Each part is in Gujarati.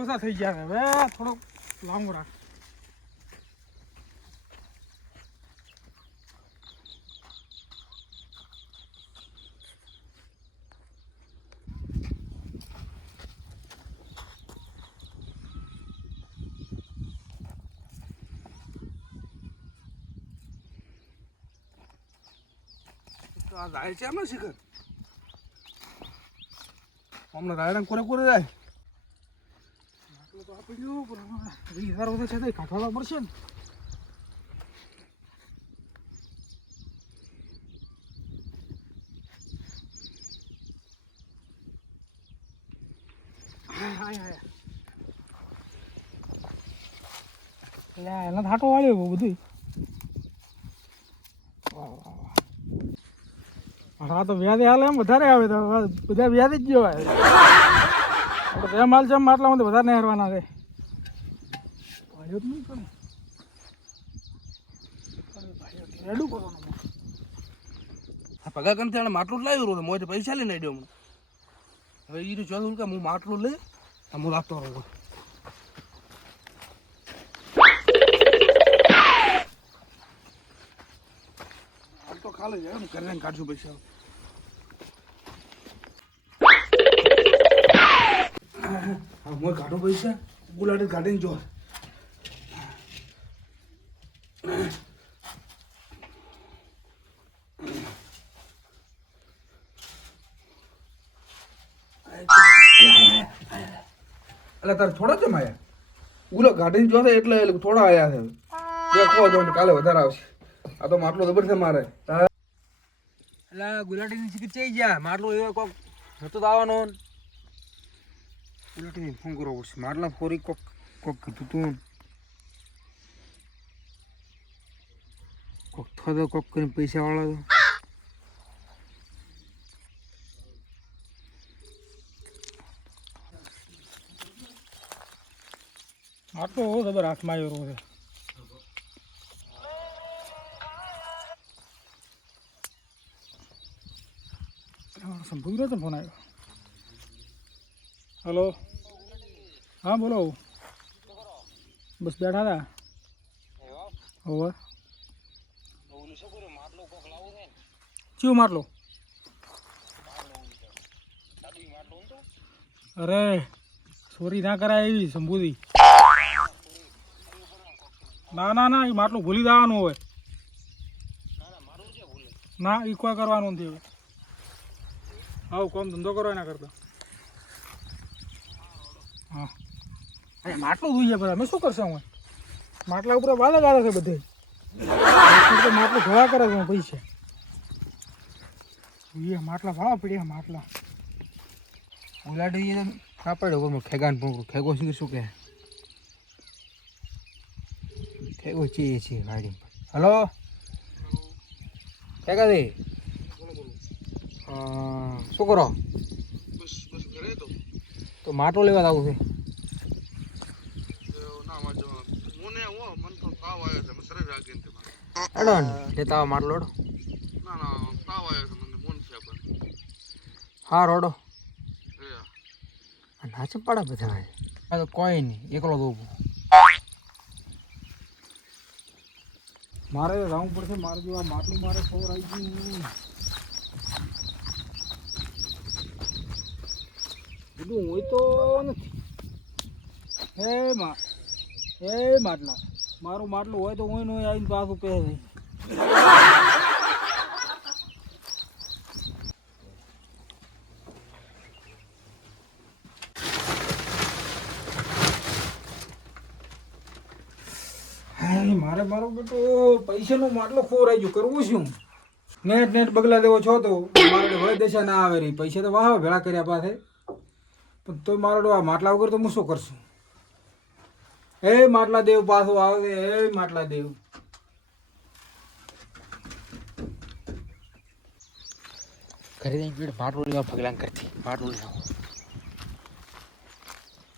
ઓછા થઈ ગયા હવે થોડોક લાંબુ રાખ. આ જાય છે આમાં શિખર અમને રાયડા કોરે કોરે જાય આટલું તો આપી દઉં પણ 20,000 વધે છે તો કાઢવા પડશે ને. એના થાટો વાળ્યો બધું. હા તો વ્યાજે હાલે એમ વધારે આવે તો બધા વ્યાજ જ જોવાય. આપણે બે માલ જમ આટલા માટે વધારે નહેરવાના છે. ભાઈઓ જ નહીં કરે રેડું કરવાનું. આ પગાર કંઈ માટલું જ લાવ્યું રહ્યો મોજે પૈસા લઈને આવ્યો મને હવે એ જોયું કે હું માટલું લઈ હું લાવતો રહું આમ તો ખાલે જાય હું કરીને કાઢશું પૈસા હા હું કાઢું પૈસા ગુલાટી કાઢીને જો એટલે તારે થોડા કેમ આવ્યા ગુલો ગાડીને જો એટલે થોડા આવ્યા છે દેખો તો કાલે વધારે આવશે આ તો માટલો જબર છે મારે એટલે ગુલાટીની ટિકિટ ચઈ ગયા માટલો એ કોક નતું આવવાનો ગુલાટીને ફોન કરવો પડશે માટલા ફોરી કોક કીધું તું કોક થતો કોક કરીને પૈસા વાળો આટલો ખબર હાથમાં આવ્યો છે. સંભવ તો ફોન આવ્યો. હલો હા બોલો બસ બેઠા હતા. હોવે ચિયો માટલો અરે ચોરી ના કરાય એવી સંભૂતી ના ના ના એ માટલું ભૂલી જવાનું હોય ના એ કોઈ કરવાનું નથી હવે આવું કોમ ધંધો કરો એના કરતા હા અરે માટલું જોઈએ બધા અમે શું કરશે હું માટલા ઉપર વાદા ગાળે છે બધે માટલું ઘોડા કરે છે પૈસા એ માટલા ભાવા પડ્યા માટલા ઉલાડી ના પડ્યો ખેગાન પકડું ખેગો શું કે ખેગો ચીએ છીએ ગાડી હલો ખેગા દે શું કરો તો માટલો લેવા આવું છે એડો લેતા માટલો એડો હા રોડો નાચે પાડા બધા તો કોઈ નહીં એકલો દઉં મારે જવું પડશે મારે જો આ માટલું મારે ખબર આવી ગયું બધું હોય તો નથી હે માટલા મારું માટલું હોય તો હું નહીં આવીને પાછું કહે છે મારે મારો બેટો પૈસાનું માટલો ખોરાઈ ગયું કરવું શું નેટ બગલા દેવો છો તો મારે હોય દશા ના આવે રહી પૈસા તો વાહ ભેળા કર્યા પાસે પણ તો મારો આ માટલા વગર તો હું શું કરશું હે માટલા દેવ પાછું આવે હે માટલા દેવ ઘરે જઈને માટલું લેવા ભગલાં કરતી માટલું લેવા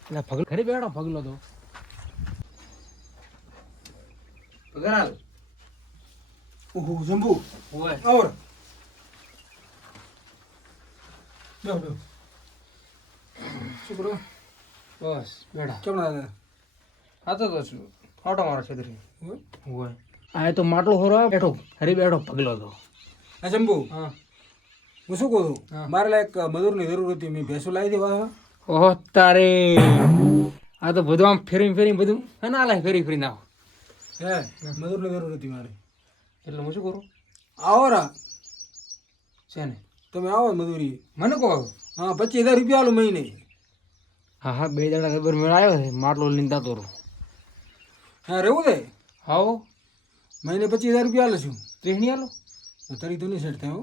એટલે ભગલ ઘરે બેઠો ભગલો તો પગરાલ ઓહો જંબુ ઓય ઓર બેવ શું કરો બસ બેડા કેમ દાદા આ તો ફોટો મારો છેતરી હોય? હોય આ તો માટલો હોરો બેઠો હરી બેઠો પગલો તો આ શંભુ હા હું શું કહું છું હા. મારે લાયક મજૂરની જરૂર હતી મેં ભેંસો લાવી દે વાહ ઓહો તારે આ તો બધું આમ ફેરી બધું હા ના લાય ફેરી નાખો હે મજૂરની જરૂર હતી મારે એટલે હું શું કરું આવો રા છે ને તમે આવો મજૂરી મને કહો હા 25,000 રૂપિયા આલો મહિને હા હા 2 દાડા ખબર મેળ આવ્યો છે માટલો લઈને જતો રહું હા રહેવું દે હાઓ મહિને 25,000 રૂપિયા આલો છું ત્રીસ નહીં આલો તારી તો નહીં સેટ થાય હો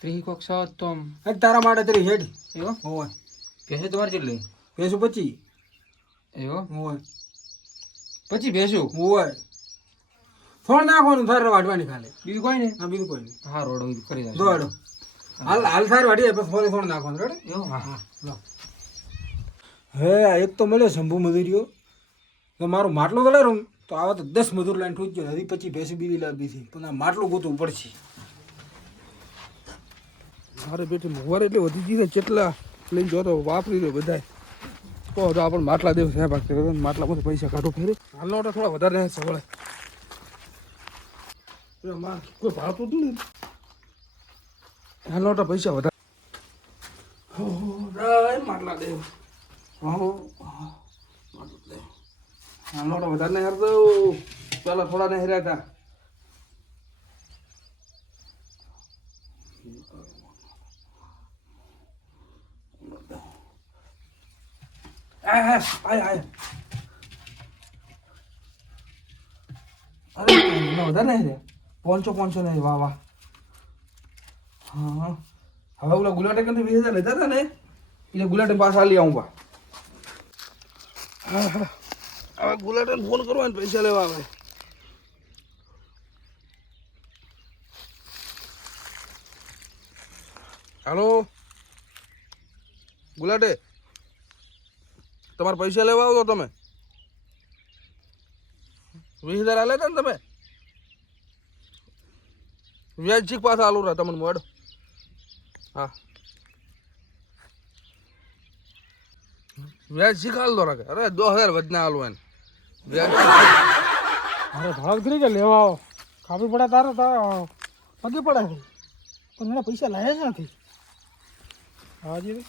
ત્રીસ કોક સાત તો આમ હેડ તારા માટે તારી હેડ એવો હોય ભેંસો તમારે કેટલી ભેંસો 25 એવો હોય પછી ભેંસો હોય થોડ નાખવાનું થાર વાટવાની ખાલે બીજું કોઈ નહીં હા બીજું કોઈ નહીં હા રોડો કરી દે દોડો હાલ હાલ થાર વાટી જાય પછી થોડું નાખવાનું રેડે એવો હા હા લો હે આ એક તો મળ્યો શંભુ મજૂરીઓ તો મારો માટલો દળાયો ને તો આવા તો 10 મજૂર લાઈન ઠૂક ગયો હજી 25 ભેંસી બીજી લાવી છે પણ આ માટલું ગોતવું પડશે મારે બેટી મોંઘવારી એટલે વધી ગઈ છે કેટલા લઈને જોતો વાપરી દો બધાય કહો તો આપણે માટલા દેવ સાહેબ માટલામાંથી પૈસા કાઢો ફેરે હાલનો ઓટો થોડા વધારે રહે સવળે માર કોઈ ભાવતું જ નહીં હાલનો ઓટો પૈસા વધારે માટલા દેવ હાલનો ઓટો વધારે નહીં હારતો પેલા થોડા નહીં હાર્યા હતા આય અરે વધારે નહીં રે પોંચો નહીં વાહ વાહ હા હવે ઓલા ગુલાટે કંઈ 20,000 લેતા હતા ને એટલે ગુલાટે પાછા લઈ આવું બા હા હા હવે ગુલાટે ફોન કરવા ને પૈસા લેવા આવે હાલો ગુલાટે તમારે પૈસા લેવા આવો તો તમે 20,000 આલે હતા ને તમે વ્યાજ ચીક પાછા આલુ રહ્યા તમને મોડો હા વ્યાજ ચીક આલ દો રાખે અરે 2,000 વધના આલુ એને વ્યાજ અરે ભાવ કરી કે લેવા આવો ખાવી પડે તારે પગે પડે છે પણ એના પૈસા લાયા જ નથી હાજી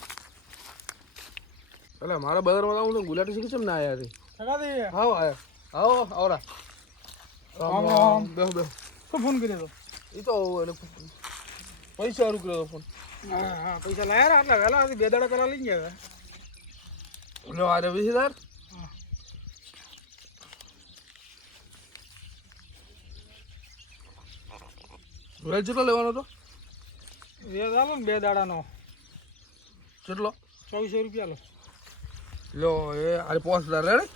એટલે મારા બજારમાં આવું ને ગુલાટી શીખી છે ને આયા છે સગાદી આવો આયા આવો આવરા રામ રામ. બેહો બેહો શું ફોન કર્યો તો એ તો પૈસા સારું કર્યો ફોન હા હા પૈસા લાયા ને આટલા વહેલા હતી 2 દાડા પહેલા લઈ ગયા લો આરે 20,000 વ્યાજ કેટલો લેવાનો હતો વ્યાજ આલો ને 2 દાડાનો કેટલો 2400 રૂપિયા લો લો એ અરે 5,000 રેડી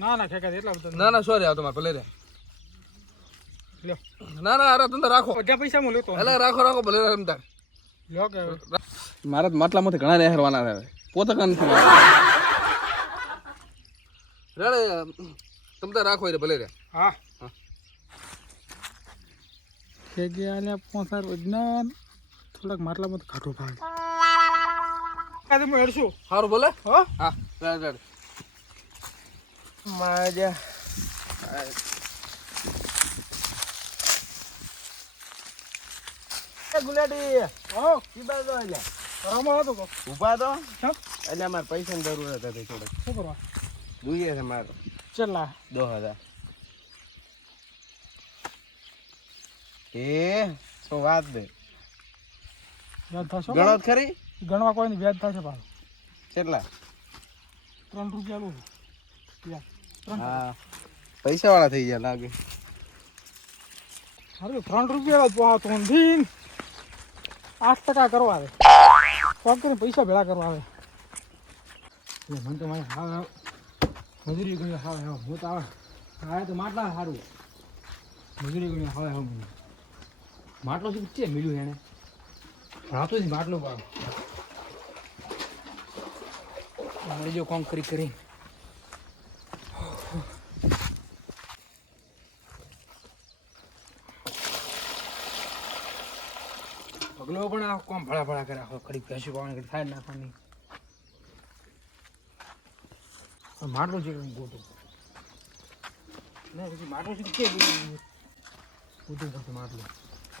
ના ના ઠેકા એટલા બધા ના ના સોરી આવ તમારે ભલે રે લ્યો ના ના અરે તમે રાખો બધા પૈસા હું લેતો એટલે રાખો રાખો ભલે રે તમે તાર લ્યો કે મારા તો માટલામાંથી ઘણા રહેવાના છે પોતે કાન નથી રેડે તમે તાર રાખો એટલે ભલે રે હા કે ગયા ને 5,000 વિજ્ઞાન થોડાક માટલામાં તો ઘાટો ભાગ કાદે હું હેડશું સારું ભલે હો હા રેડ રેડ માજા ગુલાટી હો કીધા તો એટલે રામો હતો કો ઊભા તો હા એટલે અમારે પૈસાની જરૂરત હતી થોડીક શું કરવા જોઈએ છે મારે ચલા 2,000 એ શું વાત દે વ્યાજ થશે ગણો તો ખરી ગણવા કોઈ નહીં વ્યાજ થશે પાછું કેટલા 3 રૂપિયા લો વ્યાજ 3 હા પૈસા વાળા થઈ ગયા લાગે અરે 3 રૂપિયા જ પોહા તો ધીન 8% કરવા આવે કોક કરીને પૈસા ભેળા કરવા આવે મને તો મારે હા મજૂરી ગણી હા હા હું તો આવે હા તો માટલા સારું મજૂરી ગણી હા હા મને માટલો શું છે મળ્યું એને રાતો જ માટલો પાડો જો કોમ કરી પગલો પણ આ કોમ ભળા કરે આખો ખડી ભેંસું પાવાની થાય નાખવાની માટલું છે ગોતું ને પછી માટલું છે કે ગોતું પડશે માટલું